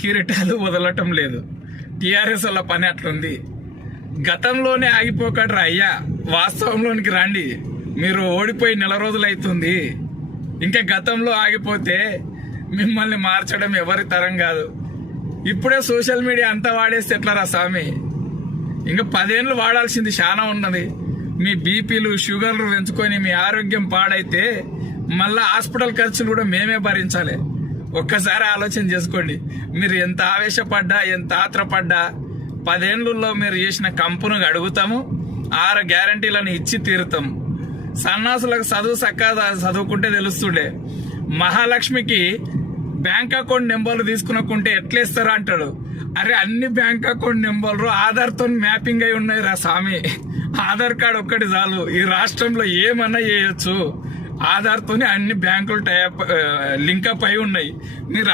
కిరీటాలు వదలటం లేదు. టీఆర్ఎస్ వాళ్ళ పని అట్లుంది. గతంలోనే ఆగిపోకట్రా అయ్యా, వాస్తవంలోనికి రండి. మీరు ఓడిపోయి నెల రోజులైతుంది. ఇంకా గతంలో ఆగిపోతే మిమ్మల్ని మార్చడం ఎవరి తరం కాదు. ఇప్పుడే సోషల్ మీడియా అంతా వాడేస్తే ఎట్లరా స్వామి? ఇంకా 10 ఏళ్ళు వాడాల్సింది చాలా ఉన్నది. మీ బీపీలు షుగర్లు పెంచుకొని మీ ఆరోగ్యం పాడైతే మళ్ళా హాస్పిటల్ ఖర్చులు కూడా మేమే భరించాలి. ఒక్కసారి ఆలోచన చేసుకోండి. మీరు ఎంత ఆవేశపడ్డా, ఎంత ఆత్రపడ్డా 10 ఏళ్ళలో మీరు చేసిన కంపును అడుగుతాము. 6 గ్యారంటీలను ఇచ్చి తీరుతాము. సన్నాసులకు చదువు చక్కగా చదువుకుంటే తెలుస్తుండే. మహాలక్ష్మికి బ్యాంక్ అకౌంట్ నెంబర్లు తీసుకున్నకుంటే ఎట్లేస్తారా అంటాడు. అరే, అన్ని బ్యాంక్ అకౌంట్ నెంబర్లు ఆధార్తో మ్యాపింగ్ అయి ఉన్నాయి రా స్వామి. ఆధార్ కార్డు ఒక్కటి చాలు. ఈ రాష్ట్రంలో ఏమన్నా చేయొచ్చు. ఆధార్తోనే అన్ని బ్యాంకులు లింకప్ అయి ఉన్నాయి. మీరు